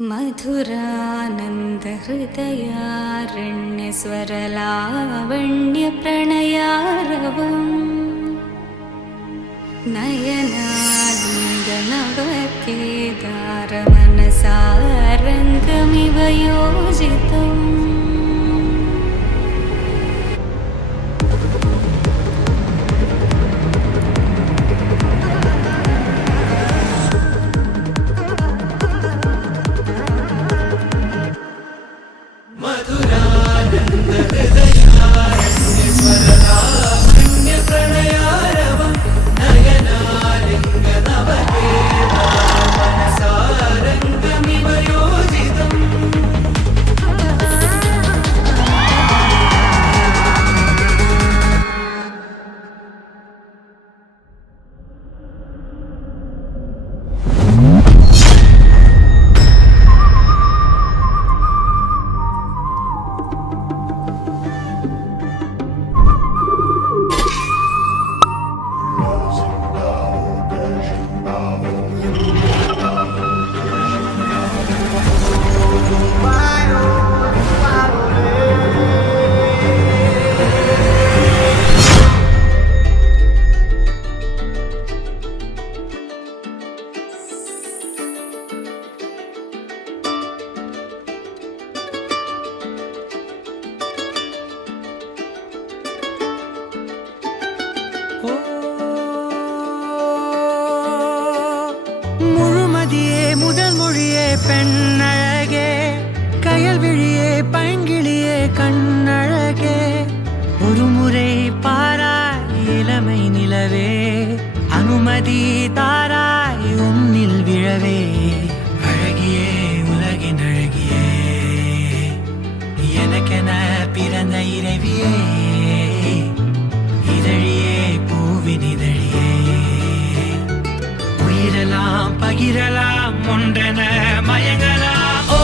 मधुरानन्दहृदयारण्यस्वरलावण्यप्रणयारवम् नयनालिङ्गनवकेदारमनसारङ्गमिव योजितम् முழுமதியே முதல் மொழியே பெண்ணழகே கயல் விழியே பைங்கிளியே கண்ணழகே ஒரு முறை பாராய் இளமை நிலவே அனுமதி தாராய் உன்னில் விழவே அழகியே உலகின் அழகியே எனக்கென பிறந்த இறைவியே இதழியே பூவின் இதழியே உயிரலாம் பகிரலாம் ஒன்றென மயங்கலாம் ஓ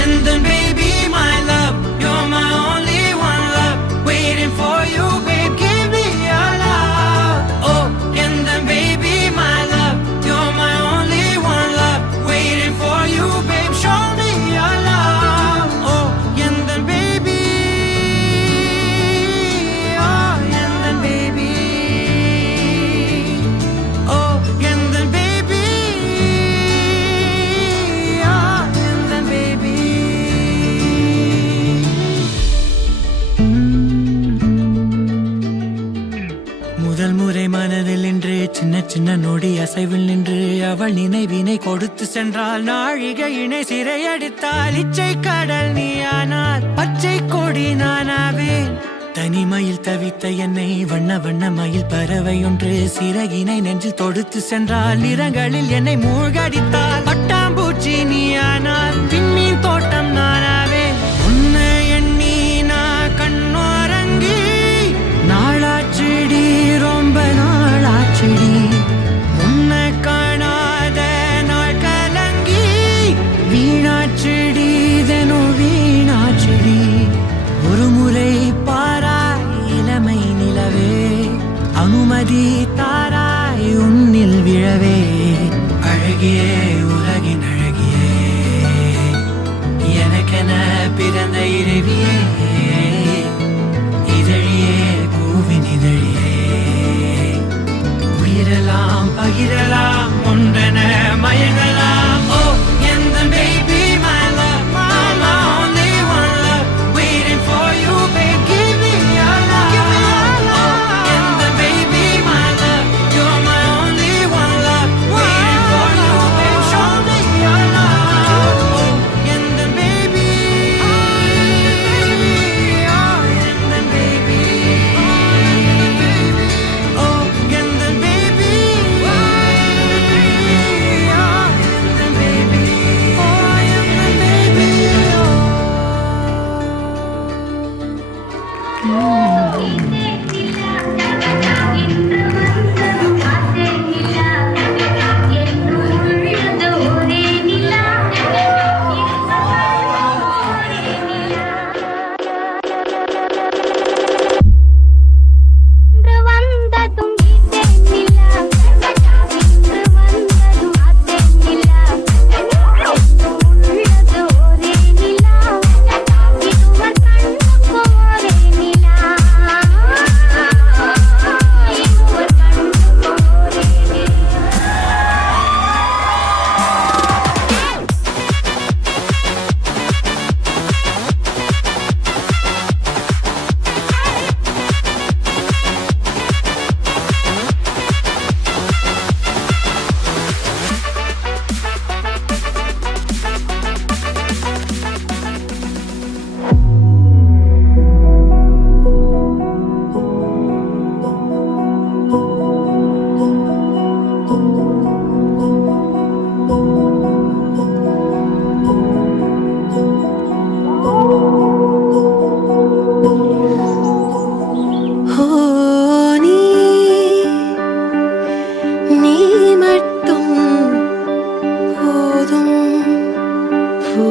and then baby my love you're my only one love waiting for you babe give me your love oh and then baby my love you're my only one love waiting for you babe show me your love oh and then baby oh and then baby oh and then baby முதல் முறை மனதில் நின்று சின்ன சின்ன நொடி அசைவில் நின்று அவள் நினைவினை கொடுத்து சென்றால் நாழிகை இணை சிறையடித்தால் இச்சை கடல் நீயானால் பச்சை கொடி நானாவேன் தனிமையில் தவித்த என்னை வண்ண வண்ண மயில் பறவை ஒன்று சிறகினை நெஞ்சில் தொடுத்து சென்றால் நிறங்களில் என்னை மூழ்கடித்தால் பட்டாம்பூச்சி நீயானால் விண்மீன் தோட்டம் நானாவேன் உன்னை எண்ணி நான் கண்ணோரங்கி நாளாச்செடி ரொம்ப நாளாச்செடி உன்னை காணாத நாள் கலங்கி வீணாச்செடி இதனும் வீணாச்செடி ஒரு முறை பாராய் இளமை நிலவே அனுமதி தாராய் உன்னில் விழவே அழகியே உலகின் அழகியே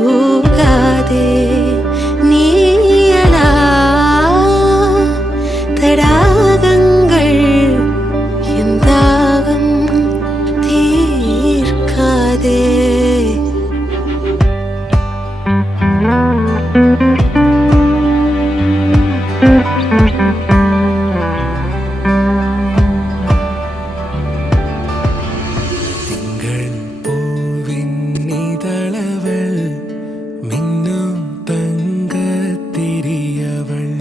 போகாதே நீயலா தடாகங்கள் என் தாகம் தீர்க்காதே. திங்கள் பூவின் இதழவள் மின்னும் தங்க திரியவள்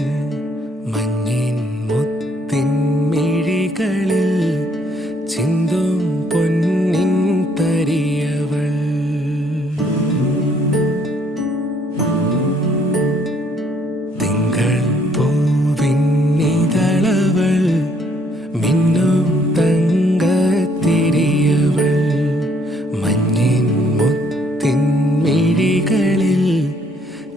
மண்ணின் முத்தின் மிழிகளில் சிந்தும் பொன்னின் தரியவள். திங்கள் பூவின் இதழவள் மின்னும் தங்க திரியவள் மண்ணின் முத்தின் மிழிகளில்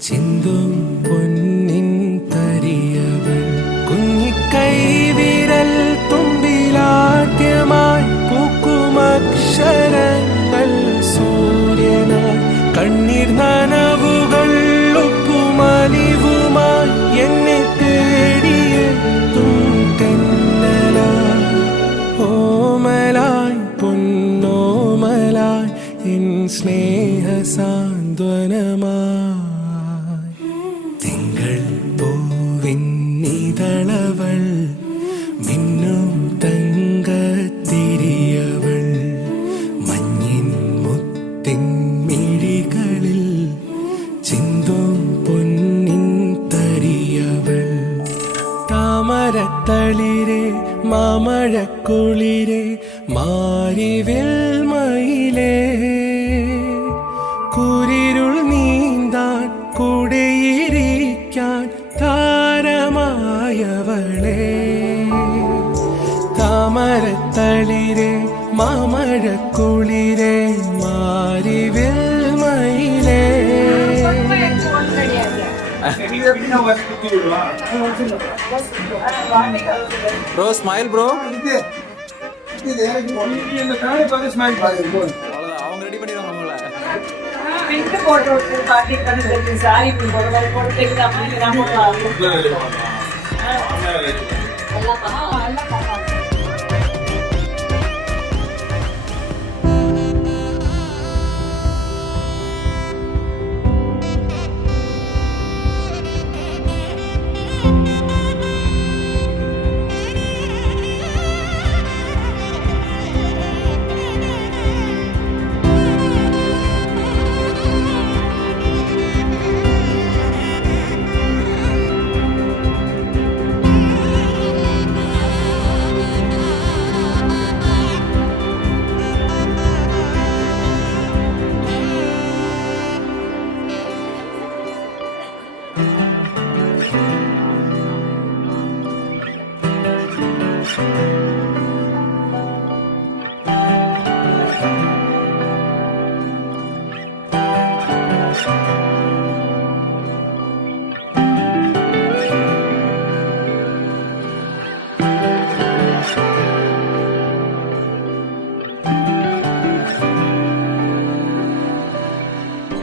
சிந்தும் பொன்னின் தரியவள். குஞ்சிக்கை விரல் தும்பிலாத்தியமாய் பூக்கும் அக்ஷரங்கள் சூரியனாய் கண்ணீர் நனவுகள் ஒப்பும் அலிவுமாய் என்னை தேடியெத்தும் தென்னலாய் ஓமலாய் பொன்னோமலாய் என் ஸ்நேக சாந்த்வனமாய். திங்கள் பூவின் இதழவள் மின்னும் தங்க திரியவள் மண்ணின் முத்தின் மிழிகளில் சிந்தும் பொன்னின் தரியவள். தாமரத்தளிரே மாமழக்குளிரே மாறிவில் மயிலே കുരിരുൾ നീന്താൻ കുടിയിരിക്കാൻ താരമായവളെ താമരത്തളിരെ മാമഴക്കുളിരെ മാറിവിൽ മയിലേ. Bro smile bro. அவங்க ரெடி பண்ணிடுவாங்க அவங்கள.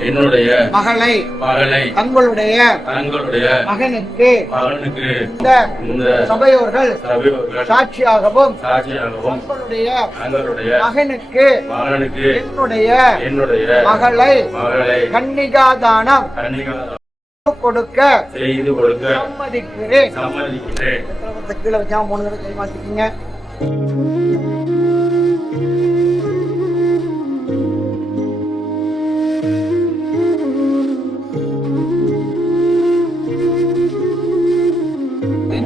என்னுடைய மகளை தங்களுடைய மகனுக்கு இந்த சபையோர்கள் சாட்சியாகவும் தங்களுடைய மகனுக்கு என்னுடைய மகளை கன்னிகாதானம் கொடுக்க சம்மதிக்கிறேன். கீழே வச்சா 3 தடவை கை மாத்திக்கிங்க.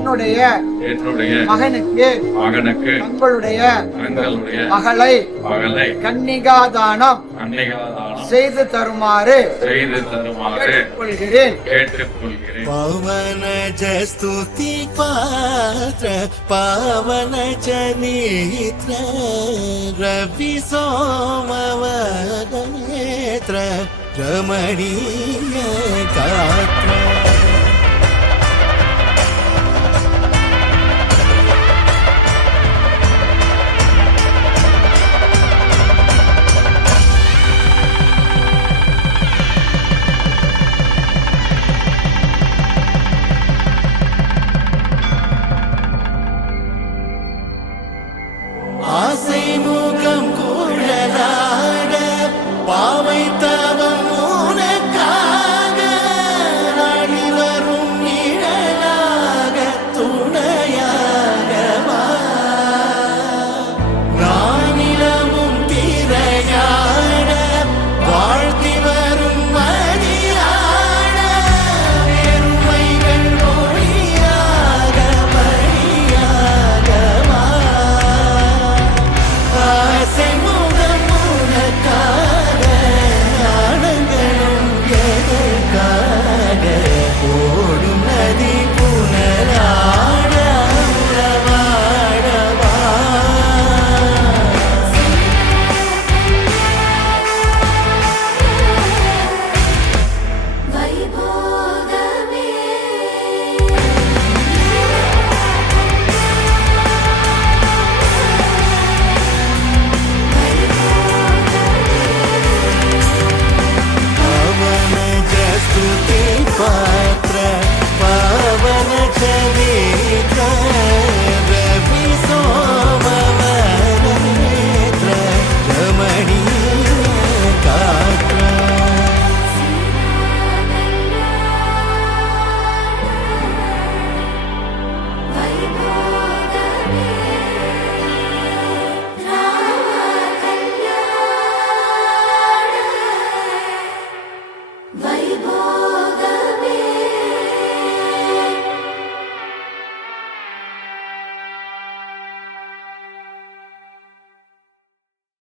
என்னுடைய மகனுக்கு தங்களுடைய மகளை கன்னிகாதானம் செய்து தருமாறு கேட்டுக்கொள்கிறேன். பவன ஜஸ்துதி பாத்ர பவன ஜனித்ர ரவி சோமவதநேத்ர ரமணீய காத்ர